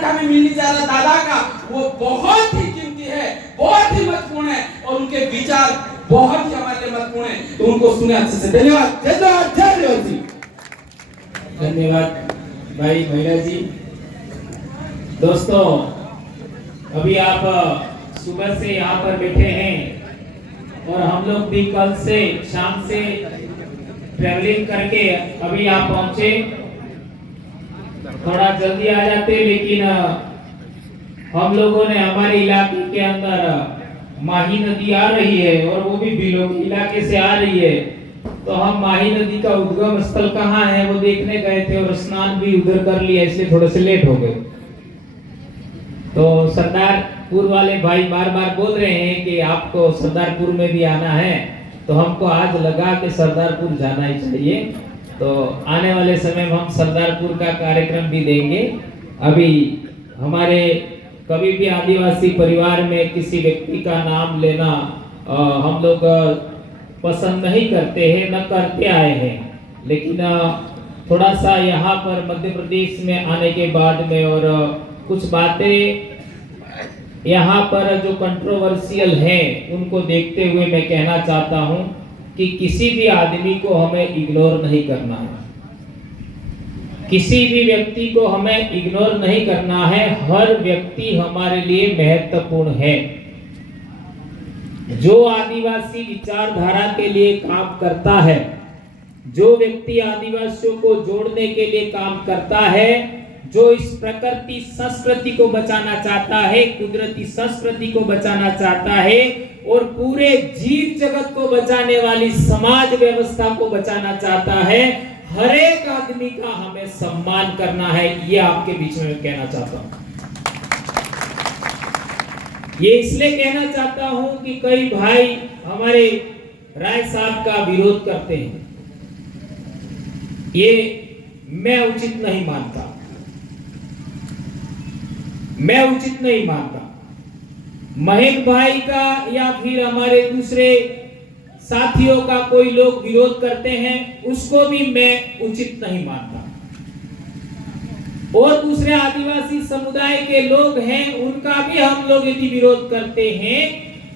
सिद्धांत हमें मिलने जा रहा दादा का, वो बहुत ही कीमती है, बहुत ही महत्वपूर्ण है और उनके विचार बहुत ही हमारे लिए महत्वपूर्ण है। तो उनको सुने अच्छे से। धन्यवाद। जय जवाहर, जय नेहरू जी। धन्यवाद भाई भैया जी। दोस्तों, अभी आप सुबह से यहाँ पर बैठे हैं और हम लोग भी कल से शाम से ट्रैवलिंग करके अभी आप पहुंचे। थोड़ा जल्दी आ जाते, लेकिन हम लोगों ने हमारे इलाके के अंदर माही नदी आ रही है और वो भी बिलों के इलाके से आ रही है, तो हम माही नदी का उद्गम स्थल कहाँ है वो देखने गए थे और स्नान भी उधर कर लिया, इसलिए थोड़े से लेट हो गए। तो सरदारपुर वाले भाई बार बार बोल रहे हैं कि आपको सरदारपुर में भी आना है, तो हमको आज लगा कि सरदारपुर जाना ही चाहिए। तो आने वाले समय में हम सरदारपुर का कार्यक्रम भी देंगे। अभी हमारे कभी भी आदिवासी परिवार में किसी व्यक्ति का नाम लेना हम लोग पसंद नहीं करते हैं, न करते आए हैं, लेकिन थोड़ा सा यहाँ पर मध्य प्रदेश में आने के बाद में और कुछ बातें यहाँ पर जो कंट्रोवर्शियल हैं उनको देखते हुए मैं कहना चाहता हूँ कि किसी भी आदमी को हमें इग्नोर नहीं करना है, किसी भी व्यक्ति को हमें इग्नोर नहीं करना है। हर व्यक्ति हमारे लिए महत्वपूर्ण है। जो आदिवासी विचारधारा के लिए काम करता है, जो व्यक्ति आदिवासियों को जोड़ने के लिए काम करता है, जो इस प्रकृति संस्कृति को बचाना चाहता है, कुदरती संस्कृति को बचाना चाहता है और पूरे जीव जगत को बचाने वाली समाज व्यवस्था को बचाना चाहता है, हर एक आदमी का हमें सम्मान करना है। ये आपके बीच में मैं कहना चाहता हूं। ये इसलिए कहना चाहता हूं कि कई भाई हमारे राय साहब का विरोध करते हैं, ये मैं उचित नहीं मानता, मैं उचित नहीं मानता। महेंद्र भाई का या फिर हमारे दूसरे साथियों का कोई लोग विरोध करते हैं, उसको भी मैं उचित नहीं मानता। और दूसरे आदिवासी समुदाय के लोग हैं, उनका भी हम लोग यदि विरोध करते हैं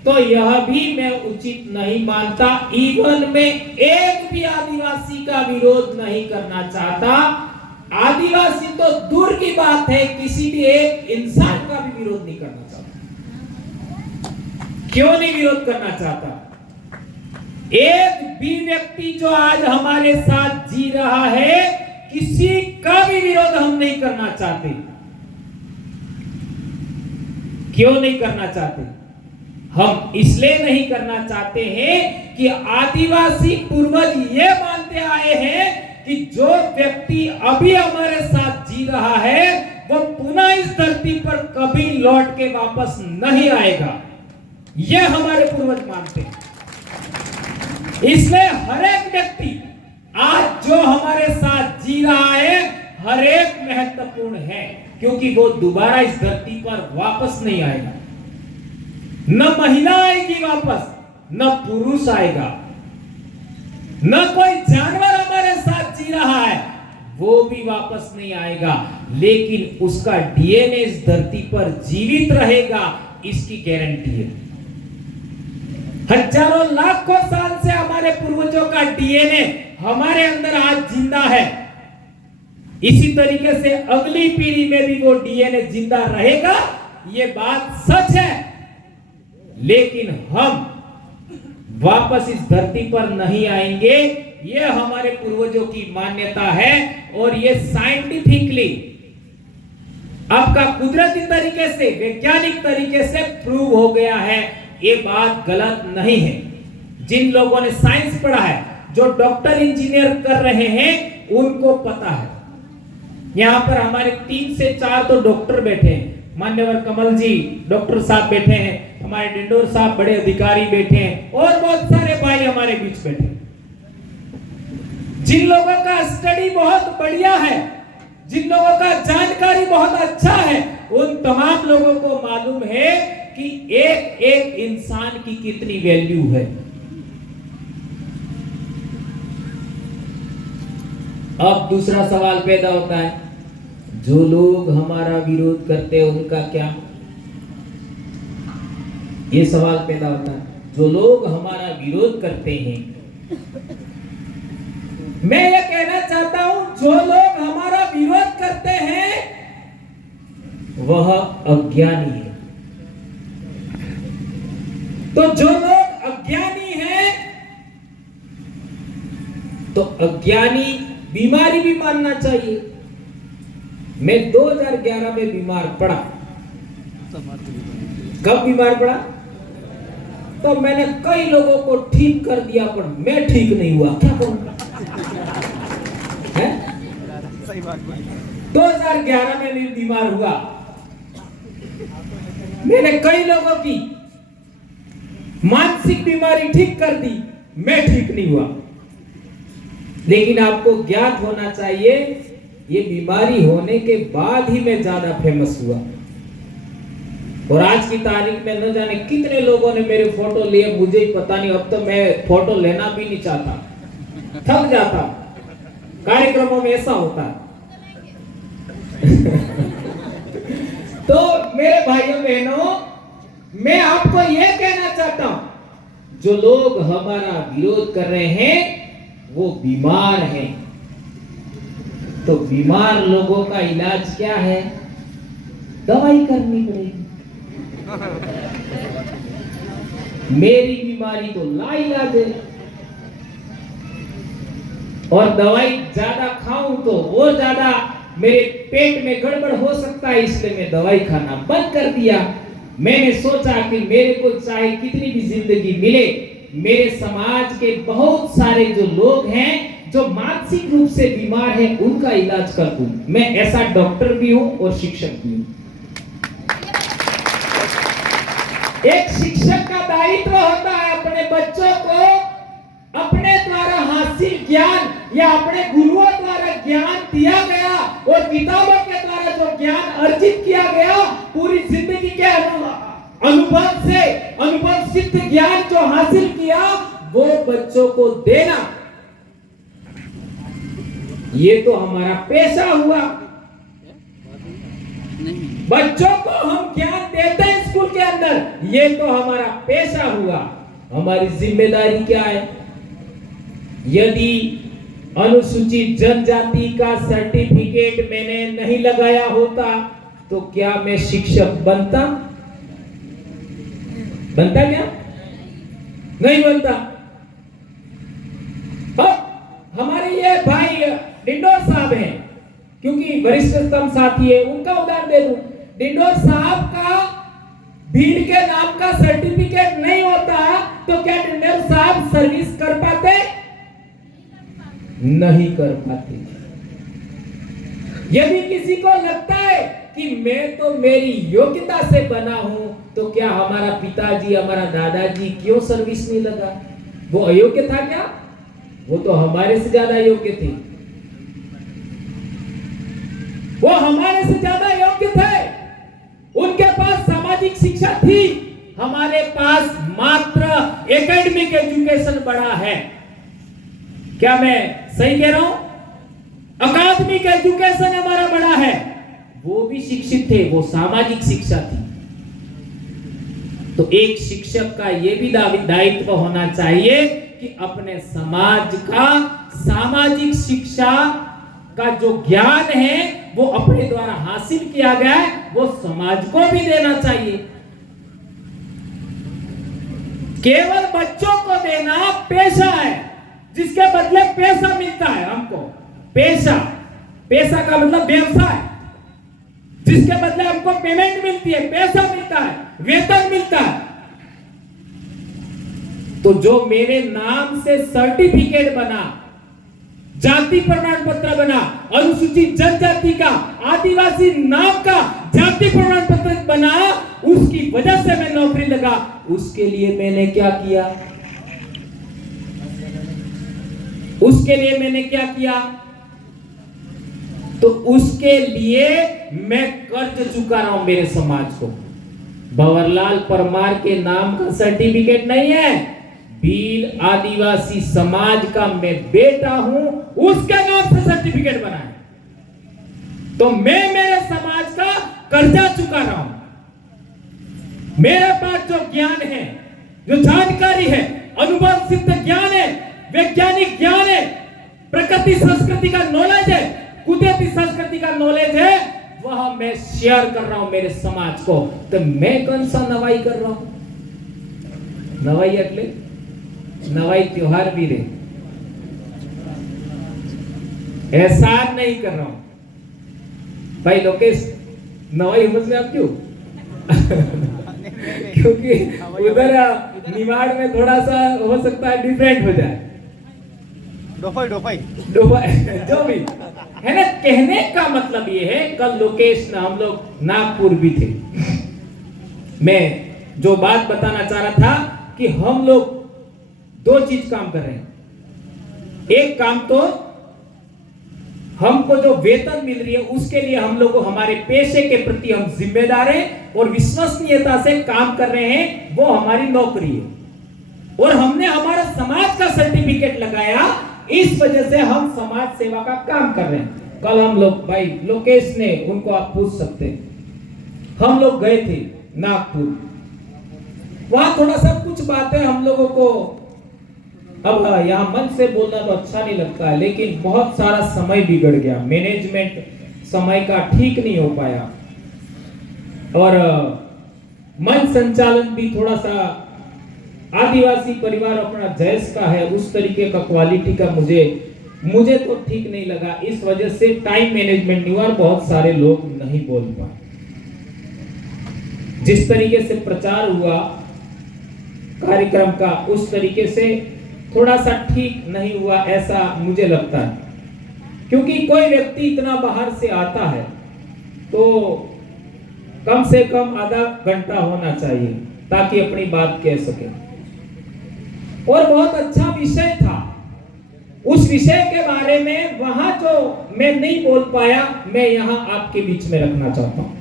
तो यह भी मैं उचित नहीं मानता। इवन मैं एक भी आदिवासी का विरोध नहीं करना चाहता। आदिवासी तो दूर की बात है, किसी भी एक इंसान का भी विरोध नहीं करना चाहता। क्यों नहीं विरोध करना चाहता? एक भी व्यक्ति जो आज हमारे साथ जी रहा है, किसी का भी विरोध हम नहीं करना चाहते। क्यों नहीं करना चाहते? हम इसलिए नहीं करना चाहते हैं कि आदिवासी पूर्वज ये मानते आए हैं कि जो व्यक्ति अभी हमारे साथ जी रहा है वो पुनः इस धरती पर कभी लौट के वापस नहीं आएगा, ये हमारे पूर्वज मानते हैं। इसलिए हर एक व्यक्ति आज जो हमारे साथ जी रहा है, हर एक महत्वपूर्ण है, क्योंकि वो दोबारा इस धरती पर वापस नहीं आएगा। न महिला आएगी वापस, न पुरुष आएगा, न कोई जानवर हमारे साथ जी रहा है वो भी वापस नहीं आएगा, लेकिन उसका डीएनए इस धरती पर जीवित रहेगा, इसकी गारंटी है। हजारों लाखों साल से हमारे पूर्वजों का डीएनए हमारे अंदर आज जिंदा है। इसी तरीके से अगली पीढ़ी में भी वो डीएनए जिंदा रहेगा, ये बात सच है। लेकिन हम वापस इस धरती पर नहीं आएंगे, ये हमारे पूर्वजों की मान्यता है और ये साइंटिफिकली आपका कुदरती तरीके से, वैज्ञानिक तरीके से प्रूव हो गया है। ये बात गलत नहीं है। जिन लोगों ने साइंस पढ़ा है, जो डॉक्टर इंजीनियर कर रहे हैं, उनको पता है। यहाँ पर हमारे 3 से 4 तो डॉक्टर बैठे हैं, मान्यवर कमल जी डॉक्टर साहब बैठे हैं, हमारे डिंडोर साहब बड़े अधिकारी बैठे हैं और बहुत सारे भाई हमारे बीच बैठे हैं। जिन लोगों का स्टडी बहुत बढ़िया है, जिन लोगों का जानकारी बहुत अच्छा है, उन तमाम लोगों को मालूम है कि एक एक इंसान की कितनी वैल्यू है। अब दूसरा सवाल पैदा होता है, जो लोग हमारा विरोध करते हैं उनका क्या? ये सवाल पैदा होता है। जो लोग हमारा विरोध करते हैं, मैं ये कहना चाहता हूं, जो लोग हमारा विरोध करते हैं वह अज्ञानी है। तो जो लोग अज्ञानी हैं, तो अज्ञानी बीमारी भी मानना चाहिए। मैं 2011 में बीमार पड़ा। कब बीमार पड़ा? तो मैंने कई लोगों को ठीक कर दिया, पर मैं ठीक नहीं हुआ। क्या करूं? 2011 में मैं बीमार हुआ। मैंने कई लोगों की मानसिक बीमारी ठीक कर दी, मैं ठीक नहीं हुआ। लेकिन आपको ज्ञात होना चाहिए, ये बीमारी होने के बाद ही मैं ज्यादा फेमस हुआ। और आज की तारीख में न जाने कितने लोगों ने मेरे फोटो लिए, मुझे ही पता नहीं। अब तो मैं फोटो लेना भी नहीं चाहता, थक जाता। कार्यक्रमों में ऐसा होता है। तो मेरे भाइयों बहनों, मैं आपको यह कहना चाहता हूं, जो लोग हमारा विरोध कर रहे हैं वो बीमार हैं। तो बीमार लोगों का इलाज क्या है? दवाई करनी पड़ेगी। मेरी बीमारी तो लाइलाज है, और दवाई ज्यादा खाऊं तो और ज्यादा मेरे पेट में गड़बड़ हो सकता है, इसलिए मैं दवाई खाना बंद कर दिया। मैंने सोचा कि मेरे को चाहे कितनी भी जिंदगी मिले, मेरे समाज के बहुत सारे जो लोग हैं जो मानसिक रूप से बीमार हैं, उनका इलाज कर दूं। मैं ऐसा डॉक्टर भी हूं और शिक्षक भी हूं। एक शिक्षक का दायित्व होता है अपने बच्चों को अपने द्वारा हासिल ज्ञान या अपने गुरुओं द्वारा ज्ञान दिया गया और किताबों के द्वारा जो ज्ञान अर्जित किया गया, पूरी जिंदगी के अनुभव से, अनुभव सिद्ध ज्ञान जो हासिल किया, वो बच्चों को देना। ये तो हमारा पेशा हुआ। बच्चों को हम ज्ञान देते हैं स्कूल के अंदर, ये तो हमारा पेशा हुआ। हमारी जिम्मेदारी क्या है? यदि अनुसूचित जनजाति का सर्टिफिकेट मैंने नहीं लगाया होता तो क्या मैं शिक्षक बनता? बनता क्या? नहीं बनता। अब हमारे ये भाई डिंडोर साहब हैं, क्योंकि वरिष्ठतम साथी है, उनका उदाहरण दे दूं। डिंडोर साहब का भीड़ के नाम का सर्टिफिकेट नहीं होता तो क्या डिंडोर साहब सर्विस कर पाते? नहीं कर पाते। यदि किसी को लगता है कि मैं तो मेरी योग्यता से बना हूं, तो क्या हमारा पिताजी, हमारा दादाजी क्यों सर्विस नहीं लगा? वो अयोग्य था क्या? वो तो हमारे से ज्यादा योग्य थे। वो हमारे से ज्यादा योग्य थे। उनके पास सामाजिक शिक्षा थी, हमारे पास मात्र एकेडमिक एजुकेशन बड़ा है। क्या मैं सही कह रहा हूं? अकादमिक एजुकेशन हमारा बड़ा है। वो भी शिक्षित थे, वो सामाजिक शिक्षा थी। तो एक शिक्षक का यह भी दायित्व होना चाहिए कि अपने समाज का सामाजिक शिक्षा का जो ज्ञान है वो अपने द्वारा हासिल किया गया है, वो समाज को भी देना चाहिए। केवल बच्चों को देना पेशा है, जिसके बदले पैसा मिलता है हमको। पैसा, पैसा का मतलब व्यवसाय, जिसके बदले हमको पेमेंट मिलती है, पैसा मिलता है, वेतन मिलता है। तो जो मेरे नाम से सर्टिफिकेट बना, जाति प्रमाण पत्र बना, अनुसूचित जनजाति का, आदिवासी नाम का जाति प्रमाण पत्र बना, उसकी वजह से मैं नौकरी लगा। उसके लिए मैंने क्या किया? उसके लिए मैंने क्या किया? तो उसके लिए मैं कर्ज चुका रहा हूं मेरे समाज को। भंवरलाल परमार के नाम का सर्टिफिकेट नहीं है, भील आदिवासी समाज का मैं बेटा हूं, उसके नाम से सर्टिफिकेट बना है। तो मैं मेरे समाज का कर्जा चुका रहा हूं। मेरे पास जो ज्ञान है, जो जानकारी है, अनुभव सिद्ध ज्ञान है, वैज्ञानिक ज्ञान है, प्रकृति संस्कृति का नॉलेज है, कुदरती संस्कृति का नॉलेज है, वह मैं शेयर कर रहा हूं मेरे समाज को। तो मैं कौन सा नवाई कर रहा हूं? नवाई એટલે नवाई त्योहार भी रे, एहसान नहीं कर रहा हूं भाई लोकेश। नवाई समझ में आप क्यों? क्योंकि उधर निमाड़ में थोड़ा सा हो सकता है डिफरेंट हो जाए, डोफाई जो भी है ना। कहने का मतलब ये है, कल लोकेश ना हम लोग नागपुर भी थे। मैं जो बात बताना चाह रहा था कि हम लोग दो चीज काम कर रहे हैं। एक काम तो हमको जो वेतन मिल रही है उसके लिए हम लोग को हमारे पेशे के प्रति हम जिम्मेदार हैं और विश्वसनीयता से काम कर रहे हैं, वो हमारी नौकरी है। और हमने हमारा समाज का सर्टिफिकेट लगाया, इस वजह से हम समाज सेवा का काम कर रहे हैं। कल हम लोग भाई लोकेश ने, उनको आप पूछ सकते हैं, हम लोग गए थे नागपुर। वहां थोड़ा सा कुछ बातें हम लोगों को, अब यहाँ मन से बोलना तो अच्छा नहीं लगता है, लेकिन बहुत सारा समय बिगड़ गया, मैनेजमेंट समय का ठीक नहीं हो पाया और मन संचालन भी थोड़ा सा आदिवासी परिवार अपना जैस का है, उस तरीके का क्वालिटी का मुझे तो ठीक नहीं लगा। इस वजह से टाइम मैनेजमेंट नहीं हुआ और बहुत सारे लोग नहीं बोल पाए। जिस तरीके से प्रचार हुआ कार्यक्रम का, उस तरीके से थोड़ा सा ठीक नहीं हुआ, ऐसा मुझे लगता है। क्योंकि कोई व्यक्ति इतना बाहर से आता है तो कम से कम आधा घंटा होना चाहिए ताकि अपनी बात कह सके। और बहुत अच्छा विषय था, उस विषय के बारे में वहां जो मैं नहीं बोल पाया, मैं यहां आपके बीच में रखना चाहता हूं।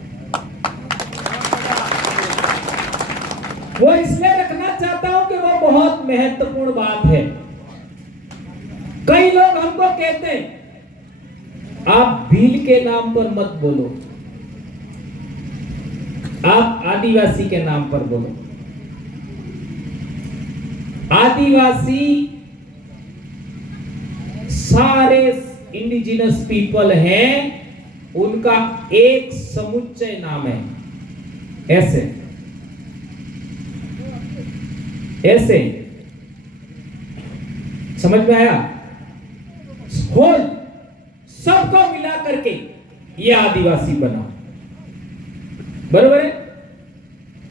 वो इसलिए रखना चाहता हूं कि वो बहुत महत्वपूर्ण बात है। कई लोग हमको कहते हैं आप भील के नाम पर मत बोलो, आप आदिवासी के नाम पर बोलो। आदिवासी सारे इंडिजिनस पीपल हैं, उनका एक समुच्चय नाम है। ऐसे समझ में आया? होल सबको मिला करके ये आदिवासी बना, बरोबर है?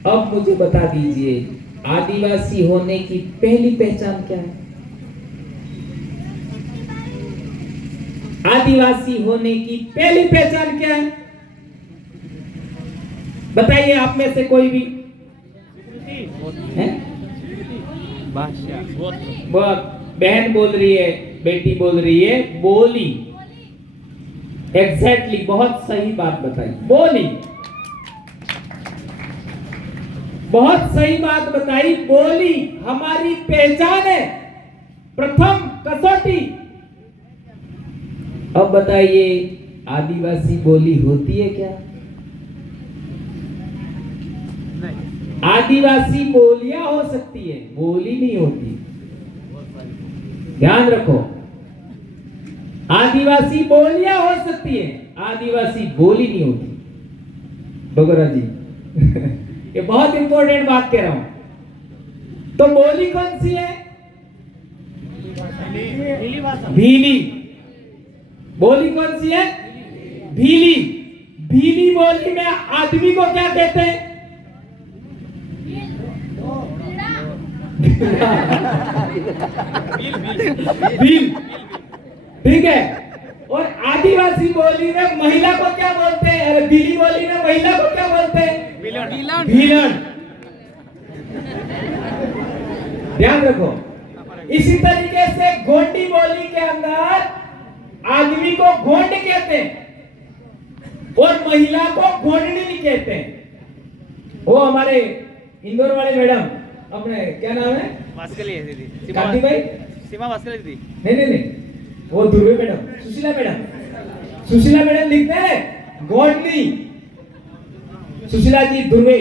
अब मुझे बता दीजिए, आदिवासी होने की पहली पहचान क्या है? आदिवासी होने की पहली पहचान क्या है? बताइए आप में से कोई भी है? बहन बोल रही है, बेटी बोल रही है, बोली। एग्जैक्टली, बहुत सही बात बताई, बोली। बहुत सही बात बताई, बोली हमारी पहचान है, प्रथम कसौटी। अब बताइए, आदिवासी बोली होती है क्या? आदिवासी बोलियां हो सकती है, बोली नहीं होती। ध्यान रखो, आदिवासी बोलियां हो सकती है, आदिवासी बोली नहीं होती। बगोरा जी ये बहुत इंपॉर्टेंट बात कह रहा हूं। तो बोली कौन सी है? भीली। बोली कौन सी है? भीली। भीली बोली में आदमी को क्या कहते हैं? भील। ठीक है। और आदिवासी बोली में महिला को क्या बोलते हैं? अरे भीली बोली में महिला को क्या बोलते हैं? भीलन। ध्यान रखो। इसी तरीके से गोंडी बोली के अंदर आदमी को गोंड कहते हैं और महिला को गोंडनी कहते हैं। वो हमारे इंदौर वाले मैडम, अपने क्या नाम है? वास्कली है दीदी, कांति भाई, सीमा वास्कली दीदी। नहीं, वो Durve madam, Sushila madam, Sushila madam लिखते हैं गॉडली। सुशीला जी दुर्वे,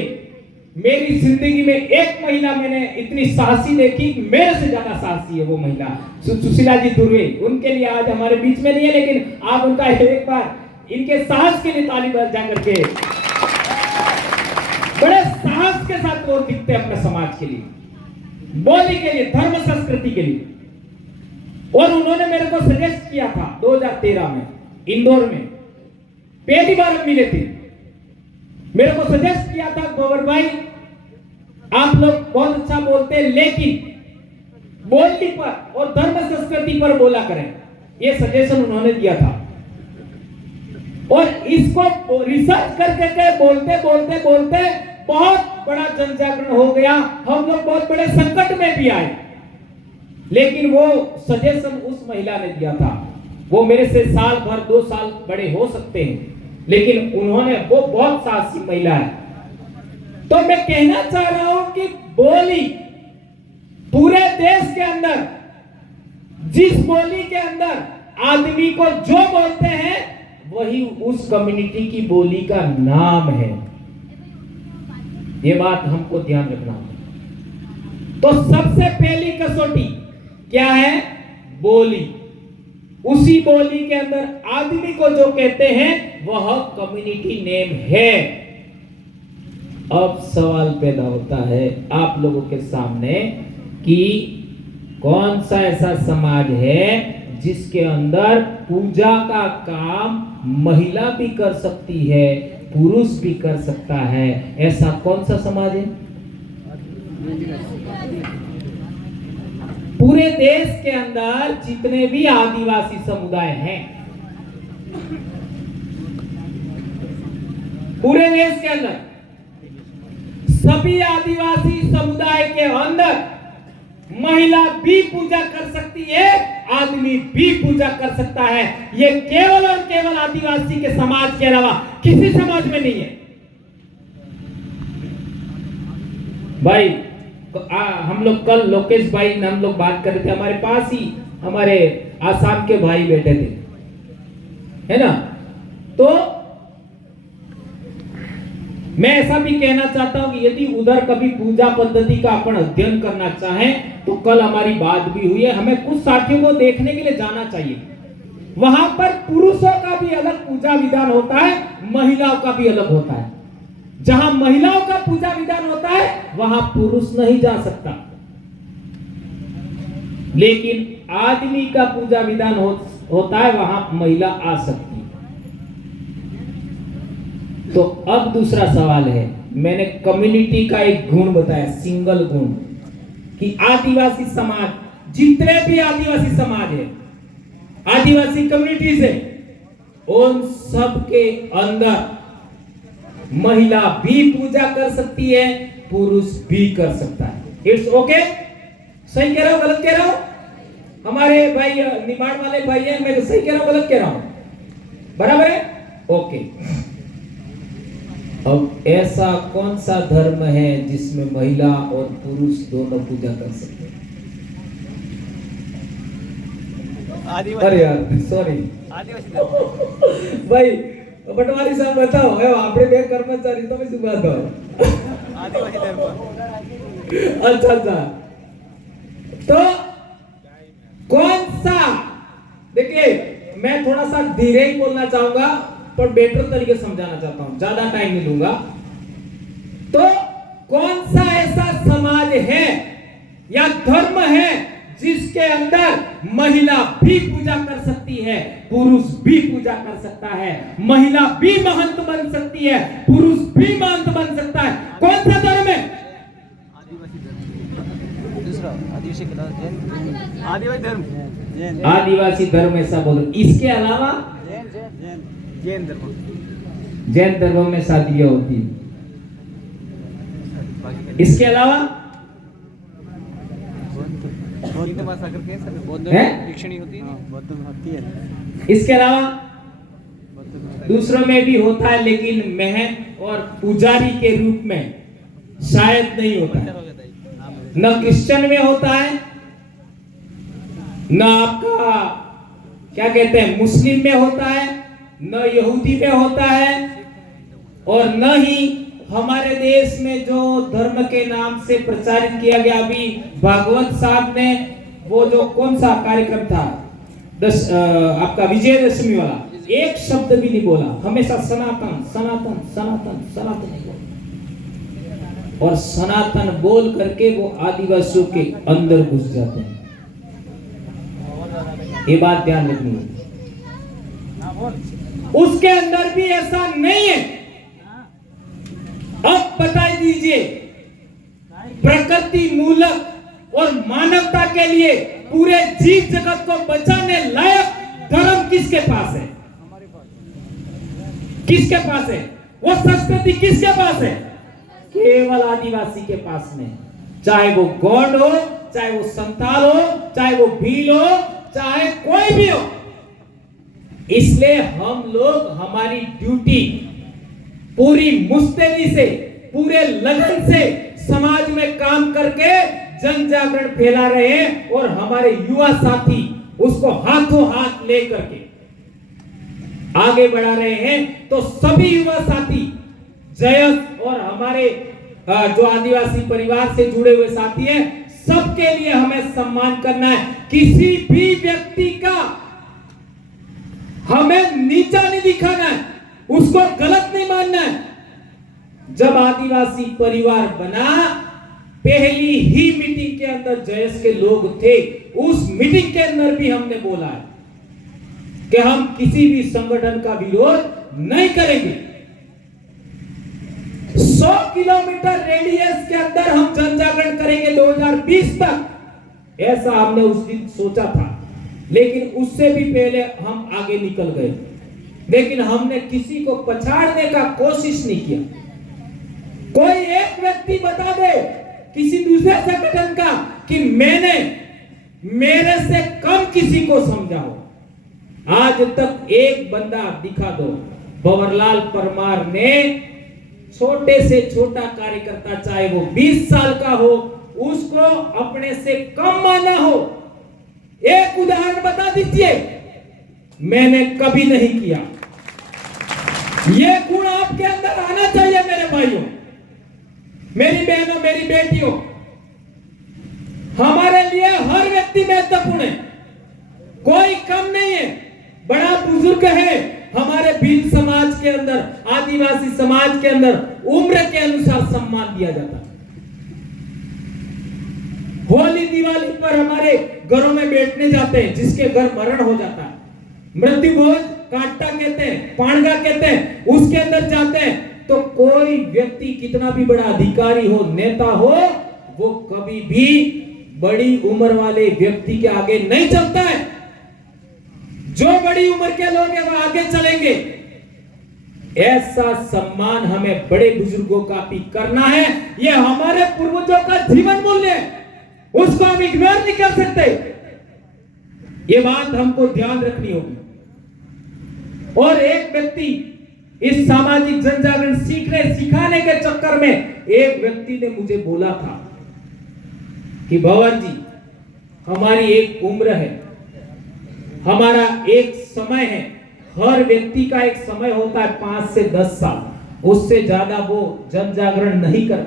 मेरी जिंदगी में एक महिला मैंने इतनी साहसी देखी, मेरे से ज्यादा साहसी है वो महिला सुशीला जी दुर्वे। उनके लिए आज हमारे बीच में नहीं है, लेकिन आप उनका एक बार इनके साहस के लिए ताली बजा करके, बड़े साहस के साथ वो दिखते हैं अपने समाज के लिए, बोली के लिए, धर्म संस्कृति के लिए। और उन्होंने मेरे को सजेस्ट किया था 2013 में इंदौर में, पहली बार हम मिले थे, मेरे को सजेस्ट किया था गोवर भाई आप लोग बहुत अच्छा बोलते हैं, लेकिन बोलने पर और धर्म संस्कृति पर बोला करें, ये सजेशन उन्होंने दिया था। और इसको रिसर्च करके बोलते बोलते बोलते बहुत बड़ा जन जागरण हो गया, हम लोग बहुत बड़े संकट में भी आए। लेकिन वो सजेशन उस महिला ने दिया था, वो मेरे से साल भर 2 साल बड़े हो सकते हैं, लेकिन उन्होंने, वो बहुत साहसी महिला है। तो मैं कहना चाह रहा हूं कि बोली पूरे देश के अंदर, जिस बोली के अंदर आदमी को जो बोलते हैं वही उस कम्युनिटी की बोली का नाम है। ये बात हमको ध्यान रखना है। तो सबसे पहली कसौटी क्या है? बोली। उसी बोली के अंदर आदमी को जो कहते हैं वह कम्युनिटी नेम है। अब सवाल पैदा होता है आप लोगों के सामने कि कौन सा ऐसा समाज है जिसके अंदर पूजा का काम महिला भी कर सकती है, पुरुष भी कर सकता है? ऐसा कौन सा समाज है? पूरे देश के अंदर जितने भी आदिवासी समुदाय हैं, पूरे देश के अंदर सभी आदिवासी समुदाय के अंदर महिला भी पूजा कर सकती है, आदमी भी पूजा कर सकता है। ये केवल और केवल आदिवासी के समाज के अलावा किसी समाज में नहीं है। भाई हम लोग कल लोकेश भाई ने हम लोग बात कर रहे थे, हमारे पास ही हमारे आसाम के भाई बैठे थे, है ना? तो मैं ऐसा भी कहना चाहता हूं कि यदि उधर कभी पूजा पद्धति का अपन अध्ययन करना चाहें तो कल हमारी बात भी हुई है, हमें कुछ साथियों को देखने के लिए जाना चाहिए। वहां पर पुरुषों का भी अलग पूजा विधान होता है, महिलाओं का भी अलग होता है। जहां महिलाओं का पूजा विधान होता है वहां पुरुष नहीं जा सकता, लेकिन आदमी का पूजा विधान होता है वहां महिला आ सकती है। तो अब दूसरा सवाल है, मैंने कम्युनिटी का एक गुण बताया, सिंगल गुण, कि आदिवासी समाज, जितने भी आदिवासी समाज है, आदिवासी कम्युनिटीज है, उन सब के अंदर महिला भी पूजा कर सकती है, पुरुष भी कर सकता है। It's okay? सही कह रहा हूं, गलत कह रहा हूं? हमारे भाई निमाड़ वाले भाई हैं, मैं सही कह रहा हूं, गलत कह रहा हूं? बराबर है? ओके। अब ऐसा कौन सा धर्म है जिसमें महिला और पुरुष दोनों पूजा कर सकते हैं? अरे यार सॉरी भाई, पटवारी साहब बताओ, આપણે બે કર્મચારી તમે શું વાત हो? आदिवासी धर्म। अच्छा अच्छा, तो कौन सा, देखिए मैं थोड़ा सा धीरे ही बोलना चाहूंगा पर बेटर तरीके से समझाना चाहता हूं, ज्यादा टाइम नहीं लूंगा। तो कौन सा ऐसा समाज है या धर्म है जिसके अंदर महिला भी पूजा कर सकती है, पुरुष भी पूजा कर सकता है, महिला भी महंत बन सकती है, पुरुष भी महंत बन सकता है? कौन सा धर्म है? आदिवासी धर्म। आदिवासी धर्म ऐसा बोलो। इसके अलावा जैन धर्म, जैन धर्म में शादियां होती है। इसके अलावा इसके अलावा दूसरों में भी होता है, लेकिन महंत और पुजारी के रूप में शायद नहीं होता है। न क्रिश्चियन में होता है, न आपका क्या कहते हैं मुस्लिम में होता है, न यहूदी में होता है और न ही हमारे देश में जो धर्म के नाम से प्रचारित किया गया। अभी भागवत साहब ने वो जो कौन सा कार्यक्रम था आपका विजयदशमी वाला, एक शब्द भी नहीं बोला, हमेशा सनातन सनातन सनातन सनातन बोला। और सनातन बोल करके वो आदिवासियों के अंदर घुस जाते हैं। ये बात ध्यान रखनी है। उसके अंदर भी ऐसा नहीं है। अब बता दीजिए, प्रकृति मूलक और मानवता के लिए पूरे जीव जगत को बचाने लायक धर्म किसके पास है? किसके पास है? वो संस्कृति किसके पास है? केवल आदिवासी के पास में। चाहे वो गौड़ हो, चाहे वो संताल हो, चाहे वो भील हो, चाहे कोई भी हो। इसलिए हम लोग हमारी ड्यूटी पूरी मुस्तैदी से, पूरे लगन से समाज में काम करके जन जागरण फैला रहे हैं और हमारे युवा साथी उसको हाथों हाथ लेकर के आगे बढ़ा रहे हैं। तो सभी युवा साथी जयंत और हमारे जो आदिवासी परिवार से जुड़े हुए साथी हैं, सबके लिए हमें सम्मान करना है। किसी भी व्यक्ति का हमें नीचा नहीं दिखाना है, उसको गलत नहीं मानना है। जब आदिवासी परिवार बना, पहली ही मीटिंग के अंदर जयस के लोग थे, उस मीटिंग के अंदर भी हमने बोला है कि हम किसी भी संगठन का विरोध नहीं करेंगे। 100 किलोमीटर रेडियस के अंदर हम जन जागरण करेंगे 2020 तक, ऐसा हमने उस दिन सोचा था। लेकिन उससे भी पहले हम आगे निकल गए, लेकिन हमने किसी को पछाड़ने का कोशिश नहीं किया। कोई एक व्यक्ति बता दे किसी दूसरे संगठन का कि मैंने मेरे से कम किसी को समझा हो, आज तक एक बंदा दिखा दो। भंवरलाल परमार ने छोटे से छोटा कार्यकर्ता, चाहे वो 20 साल का हो, उसको अपने से कम माना हो। एक उदाहरण बता दीजिए। मैंने कभी नहीं किया। यह गुण आपके अंदर आना चाहिए मेरे भाइयों, मेरी बहनों, मेरी बेटियों। हमारे लिए हर व्यक्ति महत्वपूर्ण है, कोई कम नहीं है। बड़ा बुजुर्ग है हमारे भील समाज के अंदर, आदिवासी समाज के अंदर उम्र के अनुसार सम्मान दिया जाता है। होली दिवाली पर हमारे घरों में बैठने जाते हैं, जिसके घर मरण हो जाता है, मृत्यु भोज काटा कहते हैं, पाणगा कहते हैं, उसके अंदर जाते हैं। तो कोई व्यक्ति कितना भी बड़ा अधिकारी हो, नेता हो, वो कभी भी बड़ी उम्र वाले व्यक्ति के आगे नहीं चलता है। जो बड़ी उम्र के लोग हैं वो आगे चलेंगे। ऐसा सम्मान हमें बड़े बुजुर्गों का भी करना है। यह हमारे पूर्वजों का जीवन मूल्य है, उसको हम इग्नोर नहीं कर सकते। ये बात हमको ध्यान रखनी होगी। और एक व्यक्ति इस सामाजिक जन जागरण सिखाने के चक्कर में, एक व्यक्ति ने मुझे बोला था कि भवन जी, हमारी एक उम्र है, हमारा एक समय है। हर व्यक्ति का एक समय होता है 5 से 10 साल, उससे ज्यादा वो जन जागरण नहीं कर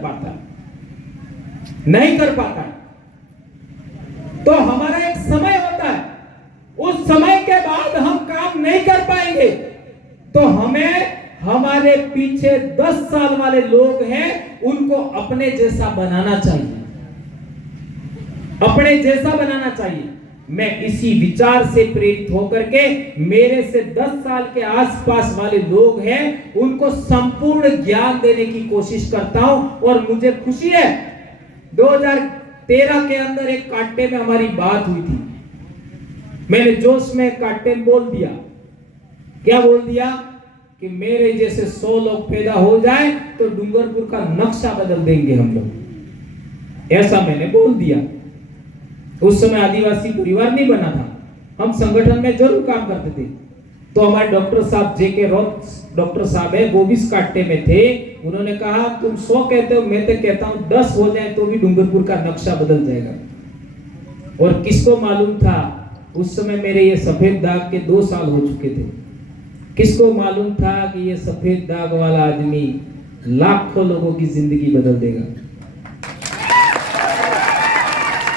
पाता। तो हमारा एक समय होता है, उस समय के बाद हम काम नहीं कर पाएंगे। तो हमें हमारे पीछे 10 साल वाले लोग हैं, उनको अपने जैसा बनाना चाहिए, अपने जैसा बनाना चाहिए। मैं इसी विचार से प्रेरित होकर के मेरे से 10 साल के आसपास वाले लोग हैं, उनको संपूर्ण ज्ञान देने की कोशिश करता हूं। और मुझे खुशी है, 2013 के अंदर एक काट्टे में हमारी बात हुई थी। मैंने जोश में काट्टे में बोल दिया, क्या बोल दिया कि मेरे जैसे 100 लोग पैदा हो जाए तो डूंगरपुर का नक्शा बदल देंगे हम लोग। ऐसा मैंने बोल दिया। उस समय आदिवासी परिवार नहीं बना था, हम संगठन में जरूर काम करते थे। तो हमारे डॉक्टर साहब जेके रॉथ डॉक्टर साहब है, वो भी इस काट्टे में थे। उन्होंने कहा तुम 100 कहते हो, मैं तो कहता हूं 10 हो जाए तो भी डूंगरपुर का नक्शा बदल जाएगा। और किसको मालूम था, उस समय मेरे ये सफेद दाग के 2 साल हो चुके थे। किसको मालूम था कि ये सफेद दाग वाला आदमी लाखों लोगों की जिंदगी बदल देगा?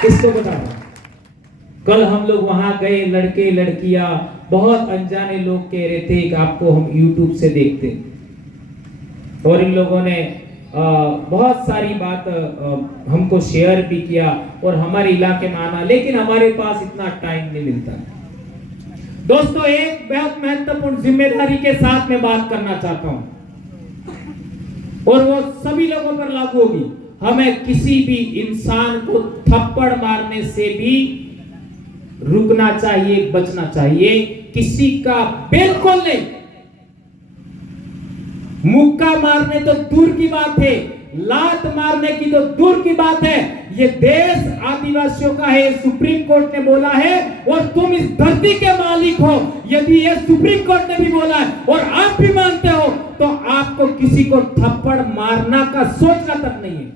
किसको पता था? कल हम लोग वहां गए, लड़के लड़कियां, बहुत अनजाने लोग कह रहे थे कि आपको हम YouTube से देखते, और इन लोगों ने बहुत सारी बात हमको शेयर भी किया और हमारे इलाके में आना, लेकिन हमारे पास इतना टाइम नहीं मिलता। दोस्तों, एक बहुत महत्वपूर्ण जिम्मेदारी के साथ मैं बात करना चाहता हूं, और वो सभी लोगों पर लागू होगी। हमें किसी भी इंसान को थप्पड़ मारने से भी रुकना चाहिए, बचना चाहिए। किसी का बिल्कुल नहीं। मुक्का मारने तो दूर की बात है, लात मारने की तो दूर की बात है। ये देश आदिवासियों का है, सुप्रीम कोर्ट ने बोला है, और तुम इस धरती के मालिक हो। यदि ये सुप्रीम कोर्ट ने भी बोला है और आप भी मानते हो, तो आपको किसी को थप्पड़ मारना का सोचना तक नहीं है।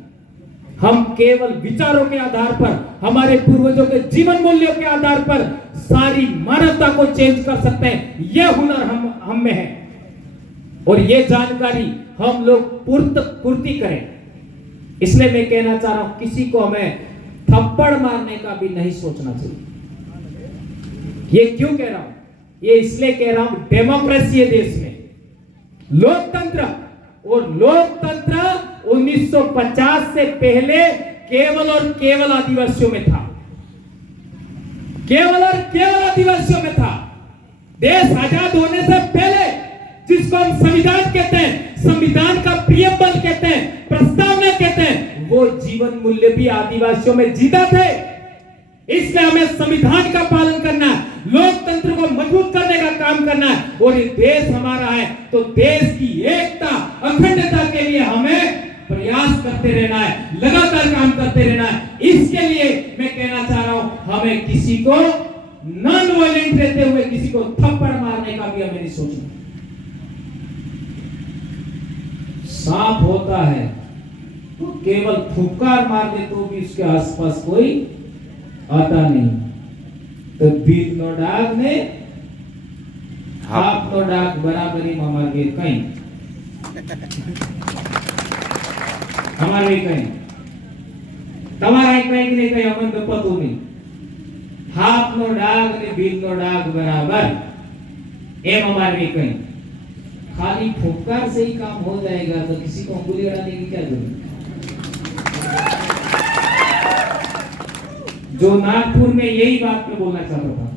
हम केवल विचारों के आधार पर, हमारे पूर्वजों के जीवन मूल्यों के आधार पर सारी मानवता को चेंज कर सकते हैं। यह हुनर हम में है, और ये जानकारी हम लोग पूर्ति करें। इसलिए मैं कहना चाह रहा हूं, किसी को हमें थप्पड़ मारने का भी नहीं सोचना चाहिए। ये क्यों कह रहा हूं? ये इसलिए कह रहा हूं, डेमोक्रेसी है देश में, लोकतंत्र, और लोकतंत्र 1950 से पहले केवल और केवल आदिवासियों में था। केवल और केवल आदिवासियों में था। देश आजाद होने से पहले, जिसको हम संविधान कहते हैं, संविधान का प्रियम्बल कहते हैं, प्रस्तावना कहते हैं, वो जीवन मूल्य भी आदिवासियों में जीता थे। इसलिए हमें संविधान का पालन करना है, लोकतंत्र को मजबूत करने का काम करना है, और ये देश हमारा है, तो देश की एकता, अखंडता के लिए हमें प्रयास करते रहना है, लगातार काम करते रहना है। इसके लिए मैं कहना चाह रहा हूं, हमें किसी को नॉन वायलेंट रहते हुए किसी को थप्पड़ मारने का भी हमें नहीं सोचना। सांप होता है तो केवल फुफकार मार दे तो भी उसके आसपास कोई आता नहीं, तो बीत नो डाग ने हाफ नो डाग बराबरी हमारे कहीं हमारे कहीं તમારા કઈ ને કઈ અમન ગપતું નહીં। હાફ નો ડાગ ને બીજ નો ડાગ બરાબર, એમ અમારે કઈ खाली फुफकार से ही काम हो जाएगा, तो किसी को उंगली अड़ाने की क्या जरूरत? जो नागपुर में यही बात मैं बोलना चाहता था,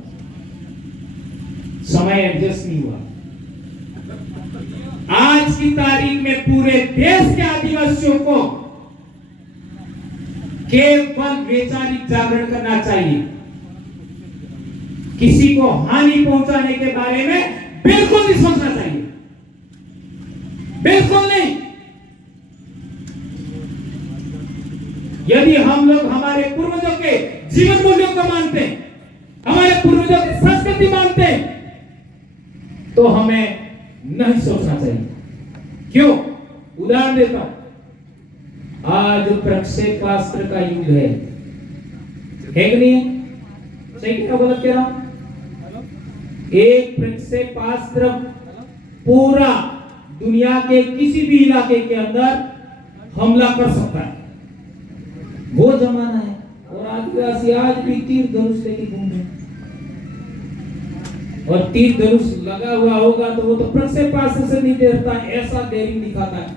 समय एडजस्ट नहीं हुआ। आज की तारीख में पूरे देश के आदिवासियों को केवल वैचारिक जागरण करना चाहिए। किसी को हानि पहुंचाने के बारे में बिल्कुल नहीं सोचना चाहिए, बिल्कुल नहीं। यदि हम लोग हमारे पूर्वजों के जीवन मूल्यों को मानते हैं, हमारे पूर्वजों की संस्कृति मानते हैं, तो हमें नहीं सोचना चाहिए। क्यों? उदाहरण देता हूं, आज प्रक्षेपास्त्र का युग है कि नहीं? सही क्या गलत कह रहा हूं? एक प्रक्षेपास्त्र पूरा दुनिया के किसी भी इलाके के अंदर हमला कर सकता है। वो जमाना है, और आदिवासी आज भी तीर धनुष लेके घूम रहे हैं, और तीर धनुष लगा हुआ होगा तो वो तो प्रक्षेपास्त्र से नहीं डरता, ऐसा डेयरिंग दिखाता है।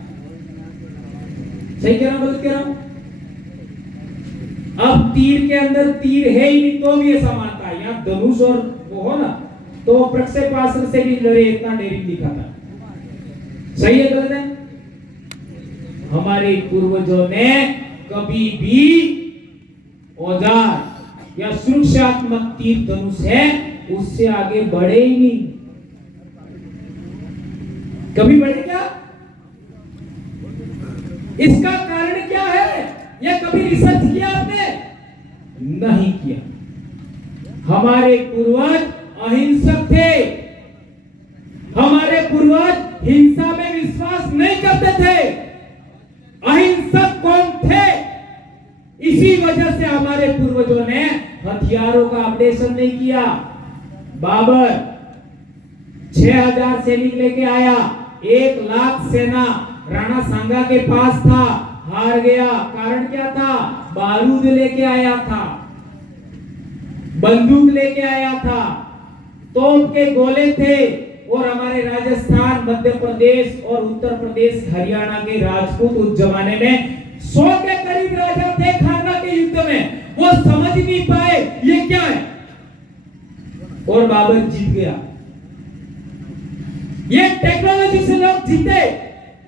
सही कह रहा हूं गलत कह रहा हूं? अब तीर के अंदर तीर है ही नहीं तो भी ऐसा मानता है, यहाँ धनुष और वो हो ना, तो प्रक्षेपास्त्र से भी लड़े, इतना डेयरिंग दिखाता है। सही है गलत है? हमारे पूर्वजों ने कभी भी औजार या सुरक्षात्मक तीर धनुष है उससे आगे बढ़े ही नहीं। कभी बढ़े क्या? इसका कारण क्या है? यह कभी रिसर्च किया आपने? नहीं किया। हमारे पूर्वज अहिंसक थे, हमारे पूर्वज हिंसा में विश्वास नहीं करते थे, अहिंसक कौन थे? इसी वजह से हमारे पूर्वजों ने हथियारों का अपडेशन नहीं किया। बाबर 6000 सैनिक लेके आया, 1 लाख सेना राणा सांगा के पास था, हार गया। कारण क्या था? बारूद लेके आया था, बंदूक लेके आया था, तोप के गोले थे, और हमारे राजस्थान, मध्य प्रदेश और उत्तर प्रदेश, हरियाणा के राजपूत उस जमाने में 100 के करीब राजा थे खानवा के युद्ध में। वो समझ नहीं पाए ये क्या है, और बाबर जीत गया। ये टेक्नोलॉजी से लोग जीते,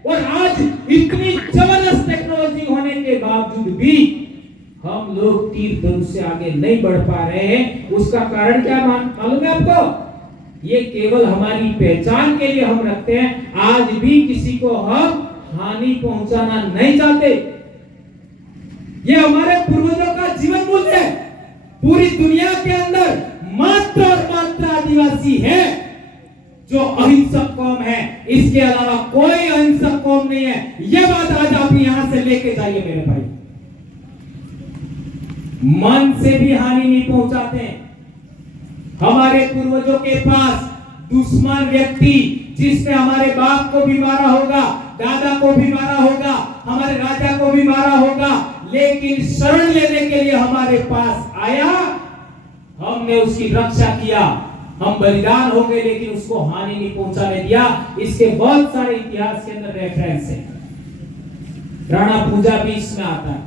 और आज इतनी जबरदस्त टेक्नोलॉजी होने के बावजूद भी हम लोग तीर धनुष से आगे नहीं बढ़ पा रहे हैं। उसका कारण क्या मालूम है आपको? ये केवल हमारी पहचान के लिए हम रखते हैं। आज भी किसी को हम हानि पहुंचाना नहीं चाहते। ये हमारे पूर्वजों का जीवन मूल्य है। पूरी दुनिया के अंदर मात्र और मात्र आदिवासी है जो अहिंसक कौम है, इसके अलावा कोई अहिंसक कौम नहीं है। यह बात आज आप यहां से लेके जाइए मेरे भाई। मन से भी हानि नहीं पहुंचाते हैं। हमारे पूर्वजों के पास दुश्मन व्यक्ति, जिसने हमारे बाप को भी मारा होगा, दादा को भी मारा होगा, हमारे राजा को भी मारा होगा, लेकिन शरण लेने के लिए हमारे पास आया, हमने उसकी रक्षा किया, हम बलिदान हो गए, लेकिन उसको हानि नहीं पहुंचाने दिया। इसके बहुत सारे इतिहास के अंदर रेफरेंस है। राणा पूजा भी इसमें आता है,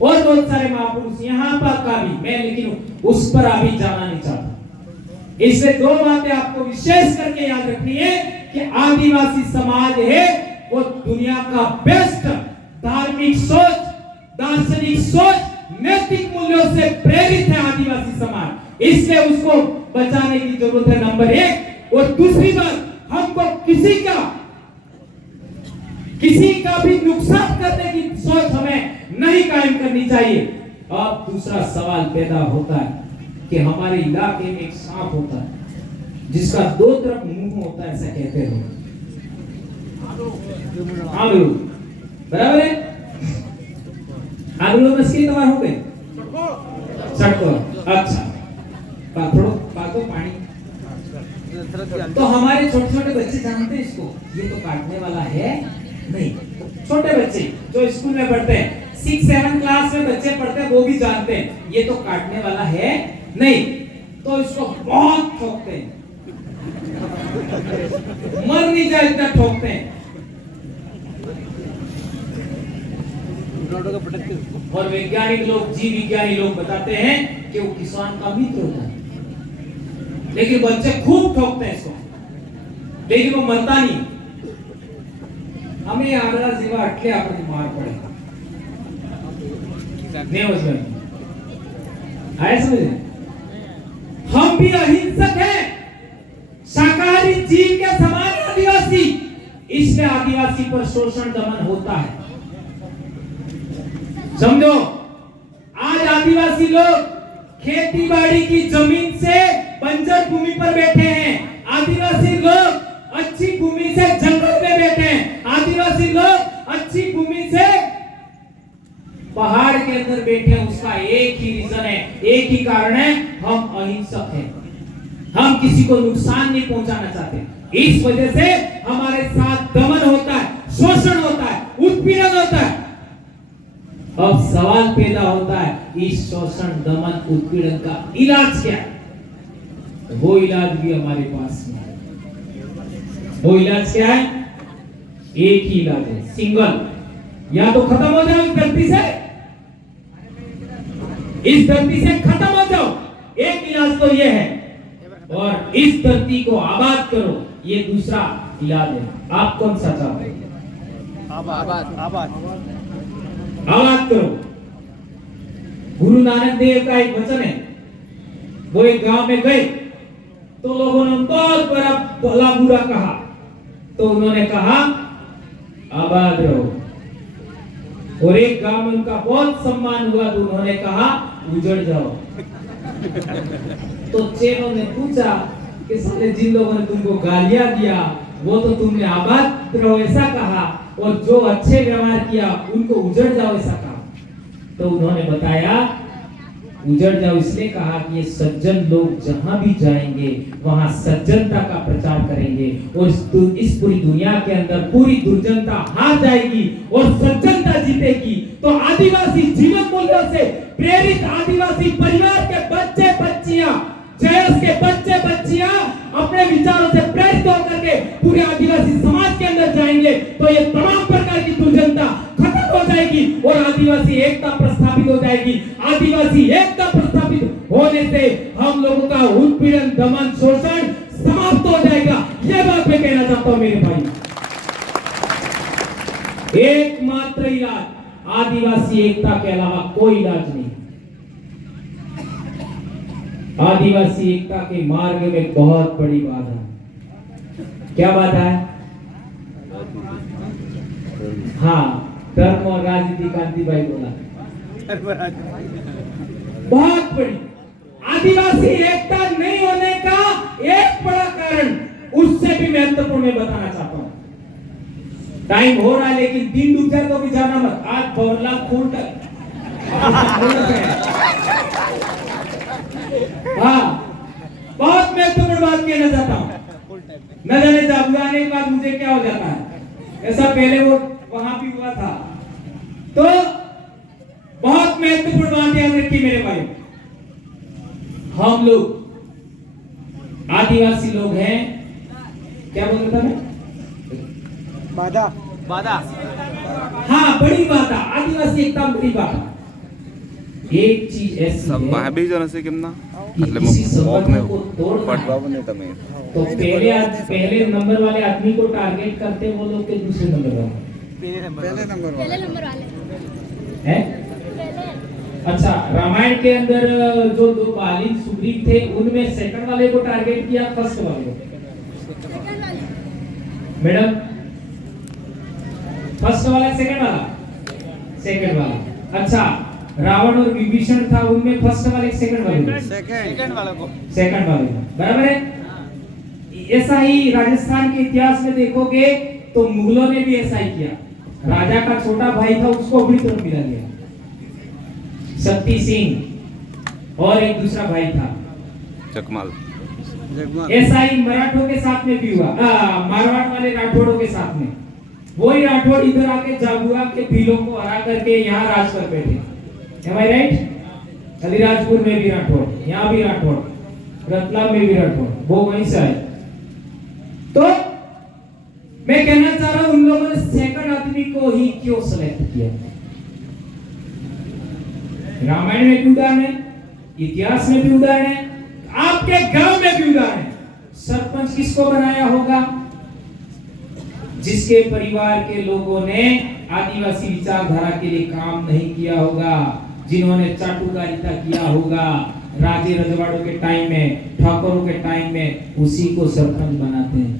और बहुत सारे महापुरुष यहाँ पर का भी, मैं लेकिन उस पर अभी जाना नहीं चाहता। इससे 2 बातें आपको विशेष करके याद रखनी है कि आदिवासी समाज है वो दुनिया का बेस्ट धार्मिक सोच, दार्शनिक सोच, नैतिक मूल्यों से प्रेरित है आदिवासी समाज। इसलिए उसको बचाने की जरूरत है, नंबर 1। और दूसरी बात, हमको किसी का भी नुकसान करने की सोच हमें नहीं कायम करनी चाहिए। अब दूसरा सवाल पैदा होता है कि हमारे इलाके में एक सांप होता है जिसका 2 तरफ मुंह होता है, ऐसा कहते हैं। आलू बराबर है। आलू में इसकी दवा हो गई सड़को। अच्छा थोड़ा पाको पानी। तो हमारे छोटे छोटे बच्चे जानते हैं इसको, ये तो काटने वाला है नहीं। छोटे बच्चे जो स्कूल में पढ़ते हैं, 6-7 क्लास में बच्चे पढ़ते हैं, वो भी जानते हैं ये तो काटने वाला है नहीं। तो इसको बहुत ठोकते हैं, मर नहीं जाए इतना ठोकते हैं। और वैज्ञानिक लोग, जीव विज्ञानी लोग बताते हैं कि वो किसान का मित्र होता है, लेकिन बच्चे खूब ठोकते हैं इसको, लेकिन वो मरता नहीं। हमें आगरा जीवा अटले आपने मार पड़ेगा नहीं हो जाए। आए समझ? हम भी अहिंसक हैं, शाकाहारी जीव के समान आदिवासी, इसलिए आदिवासी पर शोषण दमन होता है। समझो, आज आदिवासी लोग खेती बाड़ी की जमीन से बंजर भूमि पर बैठे हैं। आदिवासी लोग अच्छी भूमि से जंगल में बैठे हैं। आदिवासी लोग अच्छी भूमि से पहाड़ के अंदर बैठे हैं। उसका एक ही रीजन है, एक ही कारण है, हम अहिंसक हैं। हम किसी को नुकसान नहीं पहुंचाना चाहते। इस वजह से हमारे साथ दमन होता है, शोषण होता है, उत्पीड़न होता है। अब सवाल पैदा होता है, इस शोषण, दमन, उत्पीड़न का इलाज क्या है? वो इलाज भी हमारे पास में है। वो इलाज क्या है? एक ही इलाज है, सिंगल। या तो खत्म हो जाओ इस धरती से, इस धरती से खत्म हो जाओ, एक इलाज तो ये है। और इस धरती को आबाद करो, ये दूसरा इलाज है। आप कौन सा चाहते हैं? आबाद करो। गुरु नानक देव का एक वचन है, वो एक गांव में गए तो लोगों ने बहुत बड़ा भला बुरा कहा, तो उन्होंने कहा आबाद रहो। और एक गांव में उनका बहुत सम्मान हुआ तो उन्होंने कहा उजड़ जाओ। तो चेलों ने पूछा कि साले जिन लोगों ने तुमको गालियां दिया वो तो तुमने आबाद रहो ऐसा कहा, और जो अच्छे व्यवहार किया उनको उजड़ जाओ ऐसा कहा। तो उन्होंने बताया उजड़ जाओ, इसलिए कहा कि ये सज्जन लोग जहां भी जाएंगे वहां सज्जनता का प्रचार करेंगे और इस पूरी दुनिया के अंदर पूरी दुर्जनता हार जाएगी और सज्जनता जीतेगी। तो आदिवासी जीवन मूल्यों से प्रेरित आदिवासी परिवार के बच्चे बच्चियां, जयस के बच्चे बच्चियां अपने विचारों से प्रेरित होकर के पूरे आदिवासी समाज के अंदर जाएंगे तो ये तमाम प्रकार की दुर्जनता खत्म हो जाएगी और आदिवासी एकता प्रस्थापित हो जाएगी। आदिवासी एकता प्रस्थापित होने से हम लोगों का उत्पीड़न, दमन, शोषण समाप्त हो जाएगा। यह बात मैं कहना चाहता हूं मेरे भाई। एकमात्र इलाज आदिवासी एकता के अलावा कोई इलाज नहीं। आदिवासी एकता के मार्ग में बहुत बड़ी बाधा है। क्या बाधा है? हाँ, धर्म और राजनीति। कांतिभाई बोला बहुत बड़ी आदिवासी एकता नहीं होने का एक बड़ा कारण, उससे भी महत्वपूर्ण मैं बताना चाहता हूं। टाइम हो रहा है लेकिन दिन डूब जाए तो भी जाना मत। आज बौरला फूल हाँ, बहुत महत्वपूर्ण बात कहना चाहता हूं। न जाने जब आने के बाद मुझे क्या हो जाता है। ऐसा पहले वो वहां भी हुआ था। तो बहुत महत्वपूर्ण बात याद रखिए मेरे भाई, हम लोग आदिवासी लोग हैं। क्या बोल रहा था मैं? बाधा बाधा हाँ, बड़ी बाधा। आदिवासी एकदम बड़ी बाधा। एक चीज ऐसी है भी जन से कितना मतलब को तोड़ना है, तो पहले नंबर वाले आदमी को टारगेट करते हैं वो लोग के दूसरे नंबर वाले पहले नंबर वाले हैं। अच्छा, रामायण के अंदर जो दो बालिन सुग्रीव थे उनमें सेकंड वाले को टारगेट किया, फर्स्ट वाले को? मैडम, फर्स्ट वाला सेकंड वाला? सेकंड वाला। अच्छा, रावण और विभीषण था, उनमें फर्स्ट वाले सेकंड वाले? सेकंड वाला को। सेकंड वाले को, बराबर है। ऐसा ही राजस्थान के इतिहास में देखोगे तो मुगलों ने भी ऐसा ही किया। राजा का छोटा भाई था, उसको अपनी तरफ मिला लिया, शक्ति सिंह, और एक दूसरा भाई था चकमाल। ऐसा ही मराठों के साथ में भी हुआ, मारवाड़ वाले राठौड़ों के साथ में। वही राठौड़ इधर आके झाबुआ के भीलों को हरा करके यहाँ राज कर बैठे। Am I right? अलीराजपुर में भी राठौड़, यहाँ भी राठौड़, रतलाम में भी राठौड़, वो वहीं से आए। तो मैं कहना चाह रहा हूं उन लोगों ने सेकंड आदमी को ही क्यों सेलेक्ट किया? रामायण में भी उदाहरण है, इतिहास में भी उदाहरण है, आपके गांव में भी उदाहरण है। सरपंच किसको बनाया होगा? जिसके परिवार के लोगों ने आदिवासी विचारधारा के लिए काम नहीं किया होगा, जिन्होंने चाटुकारिता किया होगा राजे रजवाड़ों के टाइम में, ठाकुरों के टाइम में, उसी को सरपंच बनाते हैं।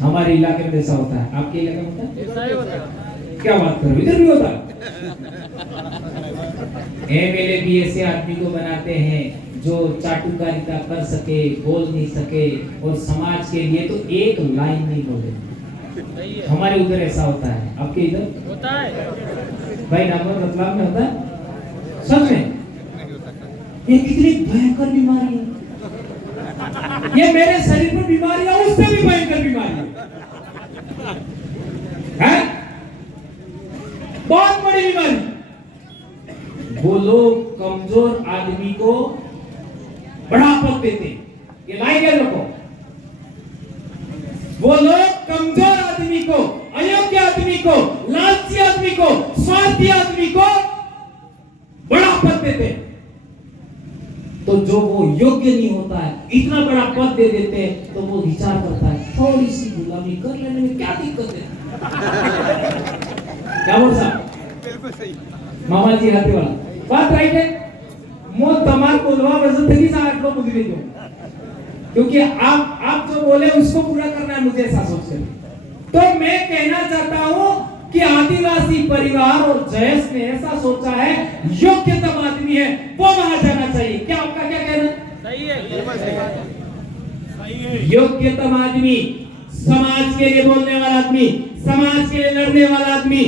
हमारे इलाके में ऐसा होता है, आपके इलाके में होता है? ऐसा ही होता है। क्या बात करो, इधर भी होता है। एमएलए भी ऐसे आदमी को बनाते हैं जो चाटुकारिता कर सके, बोल नहीं सके और समाज के लिए तो एक लाइन नहीं बोले। हमारे उधर ऐसा होता है, आपके इधर होता है भाई? नागौर रतलाम में होता है सच में? ये कितनी भयंकर बीमारी है। ये मेरे शरीर में बीमारी है, उससे भी भयंकर बीमारी है। बहुत बड़ी बीमारी। वो लोग कमजोर आदमी को बड़ा पद देते। ये लाइन याद रखो। वो लोग कमजोर आदमी को, अयोग्य आदमी को, लालची आदमी को, स्वार्थी आदमी को बड़ा पद देते। तो जो वो योग्य नहीं होता है, इतना बड़ा पद दे देते हैं, तो वो विचार करता है थोड़ी सी गुलामी कर लेने में क्या दिक्कत है। क्या बोल साहब? बिल्कुल सही। मामा जी हाथे वाला बात राइट है। मो तमाम बोलवा वजह थी सा आटलो बुद्धि दो, क्योंकि आप जो बोले उसको पूरा करना है मुझे ऐसा सोच कर। तो मैं कहना चाहता हूं कि आदिवासी परिवार और जयस ने ऐसा सोचा है, योग्यतम आदमी है वो वहां जाना चाहिए। क्या आपका क्या कहना? सही है, बिल्कुल सही है। योग्यतम आदमी, समाज के लिए बोलने वाला आदमी, समाज के लिए लड़ने वाला आदमी,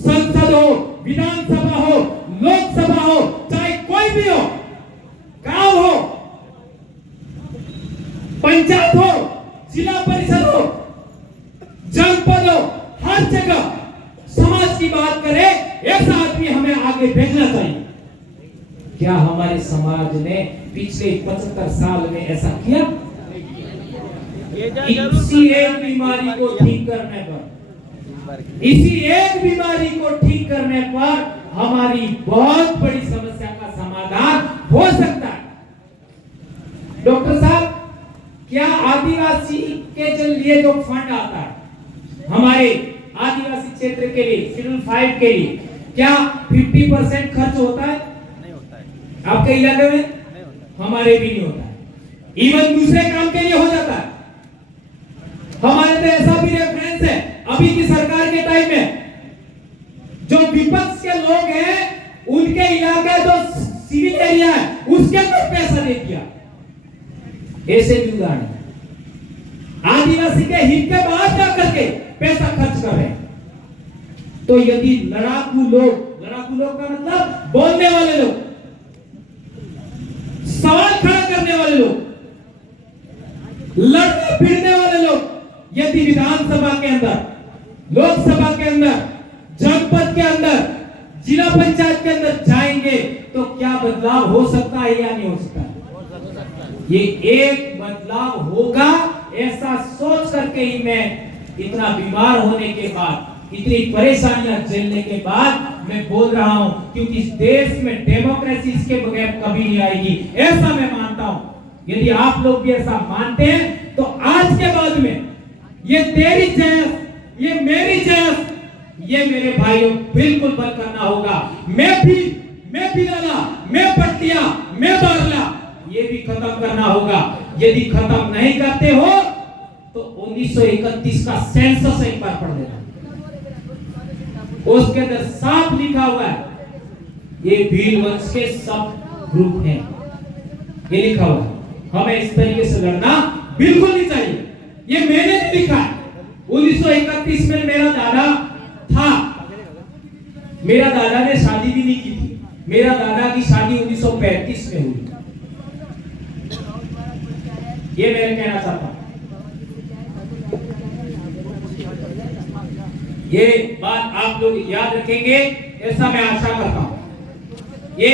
संसद हो, विधानसभा हो, लोकसभा हो, चाहे कोई कोई भी हो, गांव हो, पंचायत हो, जिला परिषद हो, जनपद हो, हर जगह समाज की बात करे ऐसा आदमी हमें आगे भेजना चाहिए। क्या हमारे समाज ने पिछले 75 साल में ऐसा किया? इसी एक बीमारी को ठीक करने पर, इसी एक बीमारी को ठीक करने पर हमारी बहुत बड़ी समस्या का समाधान हो सकता है। डॉक्टर साहब, क्या आदिवासी के लिए जो फंड आता है हमारे आदिवासी क्षेत्र के लिए, शेड्यूल 5 के लिए, क्या 50% खर्च होता है? नहीं होता है। आपके इलाके में? नहीं होता है। हमारे भी नहीं होता है। इवन दूसरे काम के लिए हो जाता है। हमारे तो ऐसा भी रेफरेंस है, अभी की सरकार के टाइम में जो विपक्ष के लोग हैं उनके इलाके जो सिविल एरिया है उसके अंदर पैसा दे दिया। ऐसे भी उदाहरण आदिवासी के हित के बाहर जाकर के पैसा खर्च कर रहे हैं। तो यदि लड़ाकू लोग का मतलब बोलने वाले लोग, सवाल खड़ा करने वाले लोग, लड़ने भिड़ने वाले लोग यदि विधानसभा के अंदर, लोकसभा के अंदर, जनपद के अंदर, जिला पंचायत के अंदर जाएंगे तो क्या बदलाव हो सकता है या नहीं हो सकता? ये एक बदलाव होगा, ऐसा सोच करके ही मैं इतना बीमार होने के बाद, इतनी परेशानियां झेलने के बाद मैं बोल रहा हूं, क्योंकि इस देश में डेमोक्रेसी इसके बगैर कभी नहीं आएगी, ऐसा मैं मानता हूं। यदि आप लोग भी ऐसा मानते हैं तो आज के बाद में ये तेरी जायज, ये मेरी जायज, ये मेरे भाइयों बिल्कुल बंद करना होगा। मैं बिलाला, मैं पटिया, मैं बारला, ये भी खत्म करना होगा। यदि खत्म नहीं करते हो तो 1931 का सेंसस एक बार पढ़ लेना, उसके अंदर साफ लिखा हुआ है ये भील वंश के सब ग्रुप हैं, ये लिखा हुआ है। हमें इस तरीके से लड़ना बिल्कुल नहीं चाहिए। ये मैंने नहीं लिखा है। 1931 में मेरा दादा था, मेरा दादा ने शादी भी नहीं की थी। मेरा दादा की शादी 1935 में हुई। ये मैं कहना चाहता हूं। ये बात आप लोग याद रखेंगे, ऐसा मैं आशा करता हूं। ये